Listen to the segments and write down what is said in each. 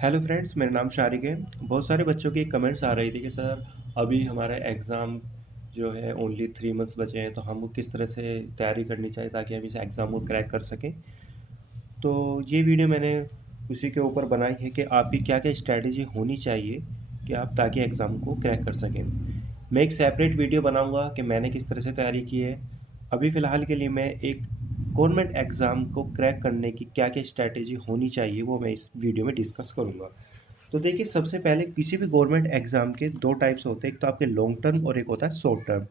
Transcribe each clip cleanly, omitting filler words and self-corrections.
Hello friends, मेरा नाम शारिक है। बहुत सारे बच्चों की कमेंट्स आ रही थी कि सर अभी हमारा एग्ज़ाम जो है ओनली 3 मंथ्स बचे हैं, तो हमको किस तरह से तैयारी करनी चाहिए ताकि हम इस एग्ज़ाम को क्रैक कर सकें। तो ये वीडियो मैंने उसी के ऊपर बनाई है कि आपकी क्या क्या स्ट्रैटेजी होनी चाहिए कि आप ताकि एग्ज़ाम को क्रैक कर सकें। मैं एक सेपरेट वीडियो बनाऊंगा कि मैंने किस तरह से तैयारी की है। अभी फ़िलहाल के लिए मैं एक गवर्नमेंट एग्ज़ाम को क्रैक करने की क्या क्या स्ट्रैटेजी होनी चाहिए वो मैं इस वीडियो में डिस्कस करूँगा। तो देखिए, सबसे पहले किसी भी गवर्नमेंट एग्जाम के दो टाइप्स होते हैं, एक तो आपके लॉन्ग टर्म और एक होता है शॉर्ट टर्म।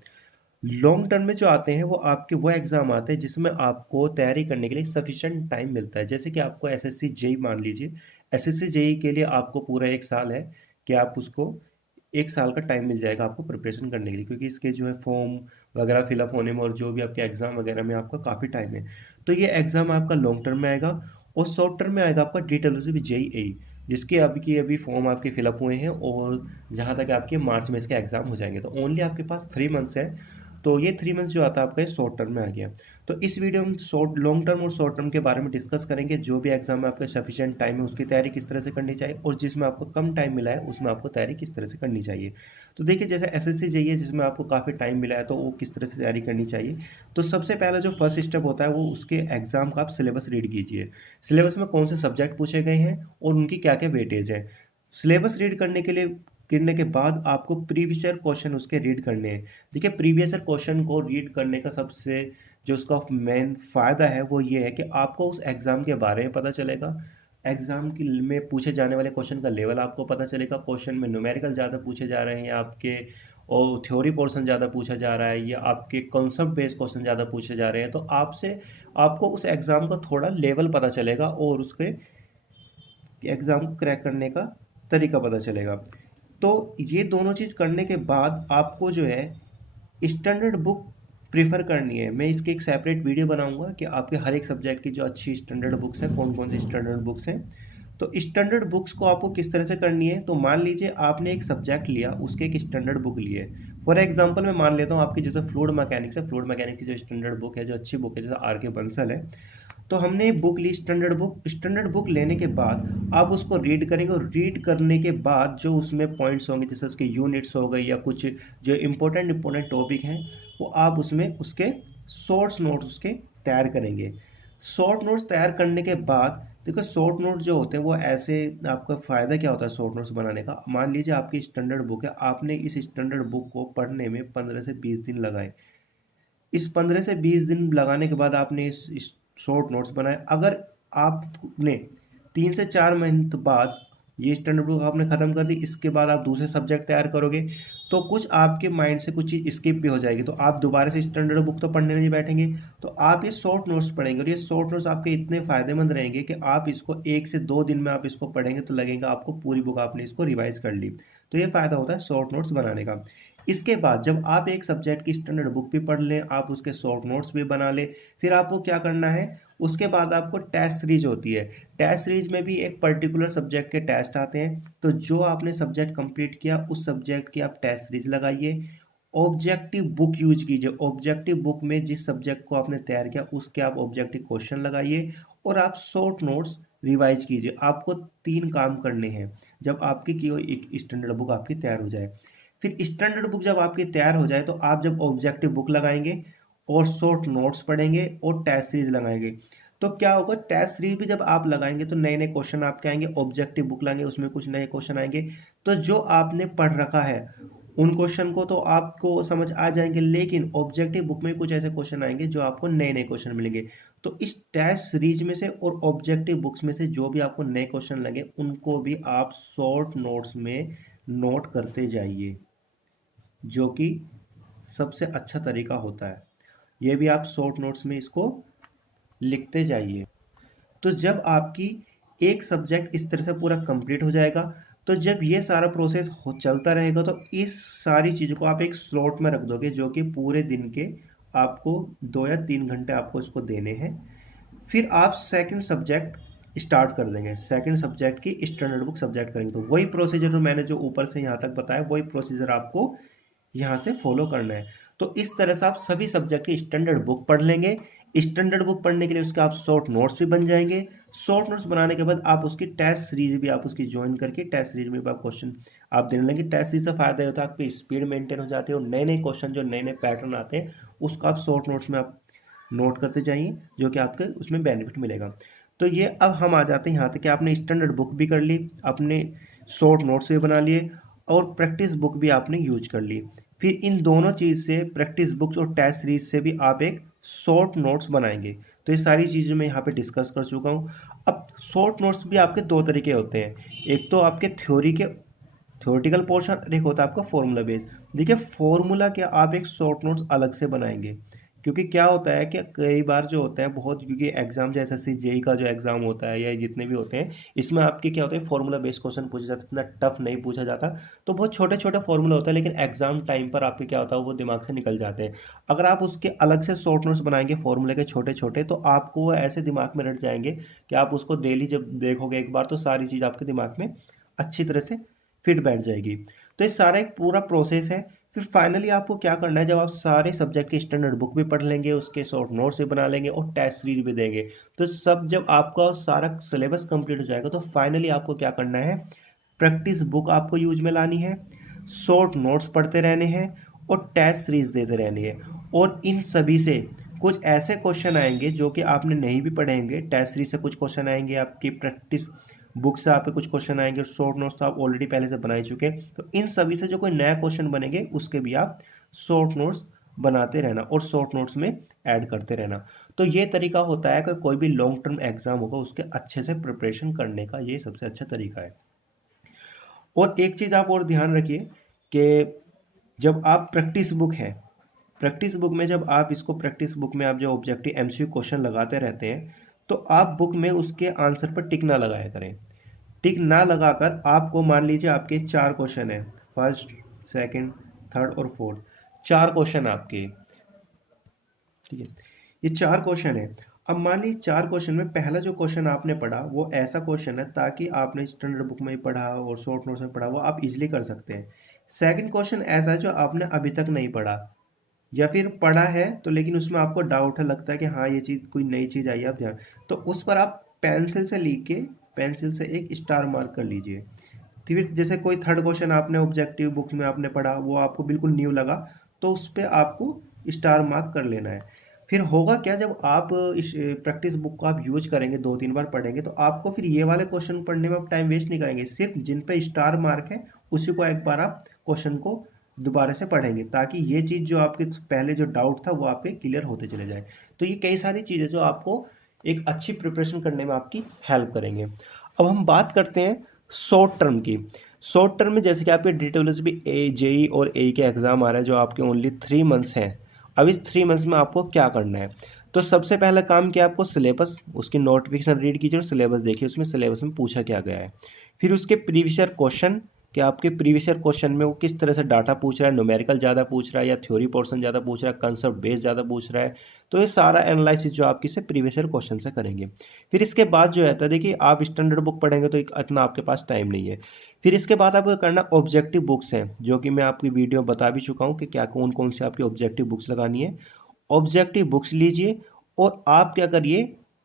लॉन्ग टर्म में जो आते हैं वो आपके वो एग्जाम आते हैं जिसमें आपको तैयारी करने के लिए सफिशिएंट टाइम मिलता है। जैसे कि आपको एसएससी जेई मान लीजिए, एसएससी जेई के लिए आपको पूरा 1 साल है कि आप उसको 1 साल का टाइम मिल जाएगा आपको प्रिपरेशन करने के लिए, क्योंकि इसके जो है फॉर्म वगैरह फिलअप होने में और जो भी आपके एग्जाम वगैरह में आपका काफ़ी टाइम है। तो ये एग्जाम आपका लॉन्ग टर्म में आएगा। और शॉर्ट टर्म में आएगा आपका डीडब्ल्यूएसबी जेईई, जिसके अभी फॉर्म आपके फिलअप हुए हैं और जहाँ तक आपके मार्च में इसके एग्जाम हो जाएंगे। तो ओनली आपके पास 3 मंथ्स है। तो ये 3 मंथ्स जो आता है आपका शॉर्ट टर्म में आ गया। तो इस वीडियो में शॉर्ट लॉन्ग टर्म और शॉर्ट टर्म के बारे में डिस्कस करेंगे। जो भी एग्जाम में आपका सफिशिएंट टाइम है उसकी तैयारी किस तरह से करनी चाहिए, और जिसमें आपको कम टाइम मिला है उसमें आपको तैयारी किस तरह से करनी चाहिए। तो देखिए, जैसे एसएससी जेईई है जिसमें आपको काफ़ी टाइम मिला है, तो वो किस तरह से तैयारी करनी चाहिए। तो सबसे पहला जो फर्स्ट स्टेप होता है वो उसके एग्जाम का आप सिलेबस रीड कीजिए। सिलेबस में कौन से सब्जेक्ट पूछे गए हैं और उनकी क्या क्या वेटेज है। सिलेबस रीड करने के बाद आपको प्रीवियस ईयर क्वेश्चन उसके रीड करने हैं। देखिए, प्रीवियस ईयर क्वेश्चन को रीड करने का सबसे जो उसका मेन फ़ायदा है वो ये है कि आपको उस एग्ज़ाम के बारे में पता चलेगा। एग्ज़ाम की में पूछे जाने वाले क्वेश्चन का लेवल आपको पता चलेगा। क्वेश्चन में न्यूमेरिकल ज़्यादा पूछे जा रहे हैं या आपके और थ्योरी पोर्शन ज़्यादा पूछा जा रहा है या आपके कॉन्सेप्ट बेस्ड क्वेश्चन ज़्यादा पूछे जा रहे हैं, तो आपसे आपको उस एग्ज़ाम का थोड़ा लेवल पता चलेगा और उसके एग्ज़ाम को क्रैक करने का तरीका पता चलेगा। तो ये दोनों चीज़ करने के बाद आपको जो है स्टैंडर्ड बुक प्रेफर करनी है। मैं इसकी एक सेपरेट वीडियो बनाऊंगा कि आपके हर एक सब्जेक्ट की जो अच्छी स्टैंडर्ड बुक्स हैं कौन कौन सी स्टैंडर्ड बुक्स हैं। तो स्टैंडर्ड बुक्स को आपको किस तरह से करनी है, तो मान लीजिए आपने एक सब्जेक्ट लिया, उसके एक स्टैंडर्ड बुक लिए। फॉर एग्जांपल मैं मान लेता हूँ आपकी जैसे फ्लूइड मैकेनिक्स है, फ्लूइड मैकेनिक्स की जो स्टैंडर्ड बुक है, जो अच्छी बुक है, जैसे आर के बंसल है। तो हमने बुक ली स्टैंडर्ड बुक लेने के बाद आप उसको रीड करेंगे, और रीड करने के बाद जो उसमें पॉइंट्स होंगे जैसे उसके यूनिट्स हो गए या कुछ जो इम्पोर्टेंट टॉपिक हैं, वो आप उसमें उसके शॉर्ट्स नोट्स उसके तैयार करेंगे। शॉर्ट नोट्स तैयार करने के बाद देखो, शॉर्ट नोट्स जो होते हैं वो ऐसे, आपका फ़ायदा क्या होता है शॉर्ट नोट्स बनाने का। मान लीजिए आपकी स्टैंडर्ड बुक है, आपने इस स्टैंडर्ड बुक को पढ़ने में 15 से 20 दिन लगाए। इस 15 से 20 दिन लगाने के बाद आपने इस शॉर्ट नोट्स बनाए। अगर आपने 3 से 4 महीने बाद ये स्टैंडर्ड बुक आपने ख़त्म कर दी, इसके बाद आप दूसरे सब्जेक्ट तैयार करोगे, तो कुछ आपके माइंड से कुछ चीज़ स्किप भी हो जाएगी, तो आप दोबारा से स्टैंडर्ड बुक तो पढ़ने नहीं बैठेंगे। तो आप ये शॉर्ट नोट्स पढ़ेंगे, और ये शॉर्ट नोट्स आपके इतने फ़ायदेमंद रहेंगे कि आप इसको 1 से 2 दिन में आप इसको पढ़ेंगे तो लगेगा आपको पूरी बुक आपने इसको रिवाइज कर ली। तो ये फ़ायदा होता है शॉर्ट नोट्स बनाने का। इसके बाद जब आप एक सब्जेक्ट की स्टैंडर्ड बुक भी पढ़ लें, आप उसके शॉर्ट नोट्स भी बना लें, फिर आपको क्या करना है, उसके बाद आपको टेस्ट सीरीज होती है। टेस्ट सीरीज में भी एक पर्टिकुलर सब्जेक्ट के टेस्ट आते हैं, तो जो आपने सब्जेक्ट कंप्लीट किया उस सब्जेक्ट की आप टेस्ट सीरीज लगाइए। ऑब्जेक्टिव बुक यूज कीजिए। ऑब्जेक्टिव बुक में जिस सब्जेक्ट को आपने तैयार किया उसके आप ऑब्जेक्टिव क्वेश्चन लगाइए, और आप शॉर्ट नोट्स रिवाइज कीजिए। आपको 3 काम करने हैं जब आपकी की एक स्टैंडर्ड बुक आपकी तैयार हो जाए। फिर स्टैंडर्ड बुक जब आपकी तैयार हो जाए तो आप जब ऑब्जेक्टिव बुक लगाएंगे और शॉर्ट नोट्स पढ़ेंगे और टेस्ट सीरीज लगाएंगे, तो क्या होगा, टेस्ट सीरीज भी जब आप लगाएंगे तो नए नए क्वेश्चन आपके आएंगे। ऑब्जेक्टिव बुक लाएंगे, उसमें कुछ नए क्वेश्चन आएंगे। तो जो आपने पढ़ रखा है उन क्वेश्चन को तो आपको समझ आ जाएंगे, लेकिन ऑब्जेक्टिव बुक में कुछ ऐसे क्वेश्चन आएंगे जो आपको नए नए क्वेश्चन मिलेंगे। तो इस टेस्ट सीरीज में से और ऑब्जेक्टिव बुक्स में से जो भी आपको नए क्वेश्चन लगे उनको भी आप शॉर्ट नोट्स में नोट करते जाइए, जो कि सबसे अच्छा तरीका होता है। ये भी आप शॉर्ट नोट्स में इसको लिखते जाइए। तो जब आपकी एक सब्जेक्ट इस तरह से पूरा कंप्लीट हो जाएगा, तो जब ये सारा प्रोसेस हो चलता रहेगा तो इस सारी चीज़ को आप एक स्लॉट में रख दोगे, जो कि पूरे दिन के आपको 2 या 3 घंटे आपको इसको देने हैं। फिर आप सेकंड सब्जेक्ट स्टार्ट कर देंगे, सेकंड सब्जेक्ट की स्टैंडर्ड बुक सब्जेक्ट करेंगे। तो वही प्रोसीजर मैंने जो ऊपर से यहाँ तक बताया वही प्रोसीजर आपको यहाँ से फॉलो करना है। तो इस तरह से आप सभी सब्जेक्ट की स्टैंडर्ड बुक पढ़ लेंगे। स्टैंडर्ड बुक पढ़ने के लिए उसके आप शॉर्ट नोट्स भी बन जाएंगे। शॉर्ट नोट्स बनाने के बाद आप उसकी टेस्ट सीरीज भी आप उसकी ज्वाइन करके टेस्ट सीरीज में भी आप क्वेश्चन आप देने लगे। टेस्ट सीरीज से फायदा होता है आपकी स्पीड मेंटेन हो जाती है और नए नए क्वेश्चन जो नए नए पैटर्न आते हैं उसको आप शॉर्ट नोट्स में आप नोट करते जाइए, जो कि आपके उसमें बेनिफिट मिलेगा। तो ये अब हम आ जाते हैं यहाँ तक कि आपने स्टैंडर्ड बुक भी कर ली, अपने शॉर्ट नोट्स भी बना लिए और प्रैक्टिस बुक भी आपने यूज कर ली। फिर इन दोनों चीज़ से प्रैक्टिस बुक्स और टेस्ट सीरीज से भी आप एक शॉर्ट नोट्स बनाएंगे। तो ये सारी चीज़ें मैं यहाँ पे डिस्कस कर चुका हूँ। अब शॉर्ट नोट्स भी आपके दो तरीके होते हैं, एक तो आपके थ्योरी के थ्योरेटिकल पोर्शन, एक होता है आपका फॉर्मूला बेस। देखिए फॉर्मूला क्या आप एक शॉर्ट नोट्स अलग से बनाएंगे, क्योंकि क्या होता है कि कई बार जो होता है बहुत, क्योंकि एग्जाम जैसे एसएससी जेई का जो एग्जाम होता है या जितने भी होते हैं इसमें आपके क्या होता है फॉर्मूला बेस्ड क्वेश्चन पूछा जाता है, इतना टफ नहीं पूछा जाता। तो बहुत छोटे छोटे फॉर्मूला होता है, लेकिन एग्जाम टाइम पर आपके क्या होता है वो दिमाग से निकल जाते हैं। अगर आप उसके अलग से शॉर्ट नोट्स बनाएंगे फॉर्मूले के छोटे छोटे, तो आपको वो ऐसे दिमाग में रट जाएंगे कि आप उसको डेली जब देखोगे एक बार तो सारी चीज़ आपके दिमाग में अच्छी तरह से फिट बैठ जाएगी। तो ये सारा एक पूरा प्रोसेस है। फिर फाइनली आपको क्या करना है, जब आप सारे सब्जेक्ट की स्टैंडर्ड बुक भी पढ़ लेंगे, उसके शॉर्ट नोट्स भी बना लेंगे और टेस्ट सीरीज भी देंगे, तो सब जब आपका सारा सिलेबस कंप्लीट हो जाएगा तो फाइनली आपको क्या करना है, प्रैक्टिस बुक आपको यूज में लानी है, शॉर्ट नोट्स पढ़ते रहने हैं और टेस्ट सीरीज देते रहनी है। और इन सभी से कुछ ऐसे क्वेश्चन आएंगे जो कि आपने नहीं भी पढ़ेंगे, टेस्ट सीरीज से कुछ क्वेश्चन आएंगे, आपकी प्रैक्टिस बुक से आपके कुछ क्वेश्चन आएंगे, शॉर्ट नोट्स तो आप ऑलरेडी पहले से बना ही चुके हैं। तो इन सभी से जो कोई नया क्वेश्चन बनेंगे उसके भी आप शॉर्ट नोट्स बनाते रहना और शॉर्ट नोट्स में ऐड करते रहना। तो ये तरीका होता है कि कोई भी लॉन्ग टर्म एग्जाम होगा उसके अच्छे से प्रिपरेशन करने का, ये सबसे अच्छा तरीका है। और एक चीज़ आप और ध्यान रखिए कि जब आप प्रैक्टिस बुक है, प्रैक्टिस बुक में जब आप इसको प्रैक्टिस बुक में आप जो ऑब्जेक्टिव एमसीक्यू क्वेश्चन लगाते रहते हैं, तो आप बुक में उसके आंसर पर टिक ना लगाया करें। टिक ना लगाकर आपको मान लीजिए आपके चार क्वेश्चन है, फर्स्ट सेकंड थर्ड और फोर्थ, चार क्वेश्चन आपके, ठीक है, ये चार क्वेश्चन है। अब मान लीजिए चार क्वेश्चन में पहला जो क्वेश्चन आपने पढ़ा वो ऐसा क्वेश्चन है ताकि आपने स्टैंडर्ड बुक में पढ़ा और शॉर्ट नोट्स में पढ़ा वो आप इजीली कर सकते हैं। सेकंड क्वेश्चन ऐसा है जो आपने अभी तक नहीं पढ़ा या फिर पढ़ा है तो लेकिन उसमें आपको डाउट है, लगता है कि हाँ ये चीज़ कोई नई चीज़ आई है, आप ध्यान, तो उस पर आप पेंसिल से लिख के पेंसिल से एक स्टार मार्क कर लीजिए। फिर जैसे कोई थर्ड क्वेश्चन आपने ऑब्जेक्टिव बुक्स में आपने पढ़ा वो आपको बिल्कुल न्यू लगा, तो उस पर आपको स्टार मार्क कर लेना है। फिर होगा क्या, जब आप इस प्रैक्टिस बुक को आप यूज करेंगे, दो तीन बार पढ़ेंगे, तो आपको फिर ये वाले क्वेश्चन पढ़ने में आप टाइम वेस्ट नहीं करेंगे, सिर्फ जिन पे स्टार मार्क है उसी को एक बार आप क्वेश्चन को दोबारा से पढ़ेंगे, ताकि ये चीज़ जो आपके पहले जो डाउट था वो आपके क्लियर होते चले जाए। तो ये कई सारी चीज़ें जो आपको एक अच्छी प्रिपरेशन करने में आपकी हेल्प करेंगे। अब हम बात करते हैं शॉर्ट टर्म की। शॉर्ट टर्म में जैसे कि आपके DWS भी ए जेई और ए के एग्ज़ाम आ रहा है जो आपके ओनली 3 मंथ्स हैं। अब इस 3 मंथ्स में आपको क्या करना है, तो सबसे पहला काम क्या, आपको सिलेबस उसकी नोटिफिकेशन रीड कीजिए और सिलेबस देखिए उसमें सिलेबस में पूछा क्या गया है। फिर उसके प्रीवियस ईयर क्वेश्चन, कि आपके प्रीवियस ईयर क्वेश्चन में वो किस तरह से डाटा पूछ रहा है, न्यूमेरिकल ज़्यादा पूछ रहा है या थ्योरी पोर्शन ज़्यादा पूछ रहा है, कंसेप्ट बेस ज़्यादा पूछ रहा है। तो ये सारा एनालिसिस जो आप किसी प्रीवियस ईयर क्वेश्चन से करेंगे। फिर इसके बाद जो है तो देखिए आप स्टैंडर्ड बुक पढ़ेंगे तो इतना आपके पास टाइम नहीं है। फिर इसके बाद आपको करना ऑब्जेक्टिव बुक्स हैं, जो कि मैं आपकी वीडियो बता भी चुका हूँ कि क्या कौन कौन सी आपकी ऑब्जेक्टिव बुक्स लगानी है। ऑब्जेक्टिव बुक्स लीजिए और आप क्या करिए,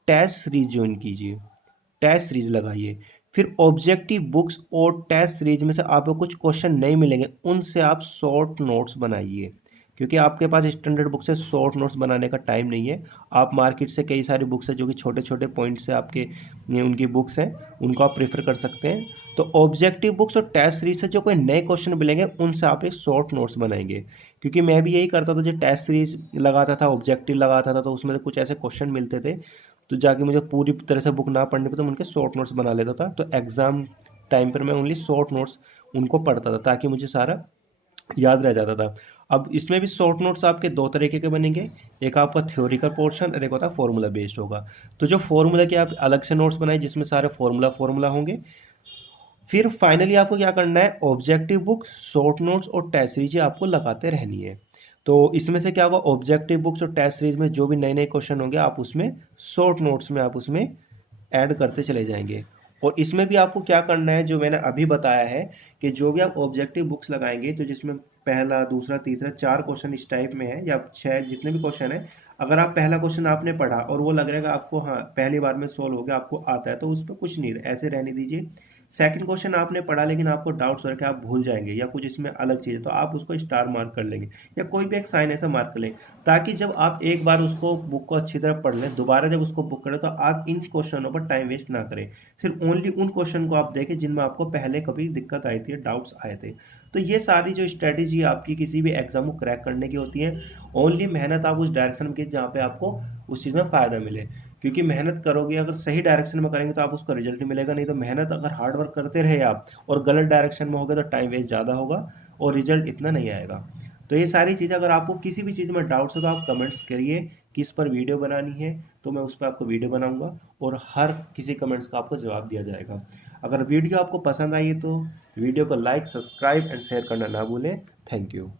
टेस्ट सीरीज ज्वाइन कीजिए, टेस्ट सीरीज लगाइए। फिर ऑब्जेक्टिव बुक्स और टेस्ट सीरीज में से आपको कुछ क्वेश्चन नहीं मिलेंगे उनसे आप शॉर्ट नोट्स बनाइए, क्योंकि आपके पास स्टैंडर्ड बुक से शॉर्ट नोट्स बनाने का टाइम नहीं है। आप मार्केट से कई सारी बुक्स है जो कि छोटे छोटे पॉइंट से आपके ये उनकी बुक्स हैं, उनको आप प्रेफर कर सकते हैं। तो ऑब्जेक्टिव बुक्स और टेस्ट सीरीज से जो कोई नए क्वेश्चन मिलेंगे उनसे आप एक शॉर्ट नोट्स बनाएंगे, क्योंकि मैं भी यही करता था, जो टेस्ट सीरीज लगाता था ऑब्जेक्टिव लगाता था तो उसमें कुछ ऐसे क्वेश्चन मिलते थे तो जाके मुझे पूरी तरह से बुक ना पढ़ने पे तो मैं उनके शॉर्ट नोट्स बना लेता था। तो एग्ज़ाम टाइम पर मैं ओनली शॉर्ट नोट्स उनको पढ़ता था ताकि मुझे सारा याद रह जाता था। अब इसमें भी शॉर्ट नोट्स आपके दो तरीके के बनेंगे, एक आपका थ्योरिकल पोर्शन और एक होता है फॉर्मूला बेस्ड होगा। तो जो फॉर्मूला के आप अलग से नोट्स बनाए जिसमें सारे फॉर्मूला होंगे। फिर फाइनली आपको क्या करना है, ऑब्जेक्टिव बुक्स, शॉर्ट नोट्स और टेस्ट सीरीज आपको लगाते रहनी है। तो इसमें से क्या होगा, ऑब्जेक्टिव बुक्स और टेस्ट सीरीज में जो भी नए नए क्वेश्चन होंगे आप उसमें शॉर्ट नोट्स में आप उसमें ऐड करते चले जाएंगे। और इसमें भी आपको क्या करना है, जो मैंने अभी बताया है कि जो भी आप ऑब्जेक्टिव बुक्स लगाएंगे तो जिसमें पहला दूसरा तीसरा चार क्वेश्चन इस टाइप में है या छः जितने भी क्वेश्चन है, अगर आप पहला क्वेश्चन आपने पढ़ा और वो लग रहा है कि आपको हाँ पहली बार में सोल्व हो गया, आपको आता है, तो उस पर कुछ नहीं, ऐसे रहने दीजिए। सेकंड क्वेश्चन आपने पढ़ा लेकिन आपको डाउट्स हो रहा है कि आप भूल जाएंगे या कुछ इसमें अलग चीज़ है, तो आप उसको स्टार मार्क कर लेंगे या कोई भी एक साइन ऐसा मार्क कर लेंगे, ताकि जब आप एक बार उसको बुक को अच्छी तरह पढ़ लें, दोबारा जब उसको बुक करें तो आप इन क्वेश्चनों पर टाइम वेस्ट ना करें। सिर्फ ओनली उन क्वेश्चन को आप देखें जिनमें आपको पहले कभी दिक्कत आई थी, डाउट्स आए थे। तो ये सारी जो स्ट्रेटेजी आपकी किसी भी एग्जाम को क्रैक करने की होती है, ओनली मेहनत आप उस डायरेक्शन में कीजिए जहाँ पे आपको उस चीज़ में फ़ायदा मिले। क्योंकि मेहनत करोगे, अगर सही डायरेक्शन में करेंगे तो आप उसका रिजल्ट ही मिलेगा, नहीं तो मेहनत अगर हार्ड वर्क करते रहे आप और गलत डायरेक्शन में हो गए तो टाइम वेस्ट ज़्यादा होगा और रिजल्ट इतना नहीं आएगा। तो ये सारी चीज़ें, अगर आपको किसी भी चीज़ में डाउट्स हो तो आप कमेंट्स करिए किस पर वीडियो बनानी है, तो मैं उस पर आपको वीडियो बनाऊंगा और हर किसी कमेंट्स का आपको जवाब दिया जाएगा। अगर वीडियो आपको पसंद आई है तो वीडियो को लाइक, सब्सक्राइब एंड शेयर करना ना भूलें। Thank you.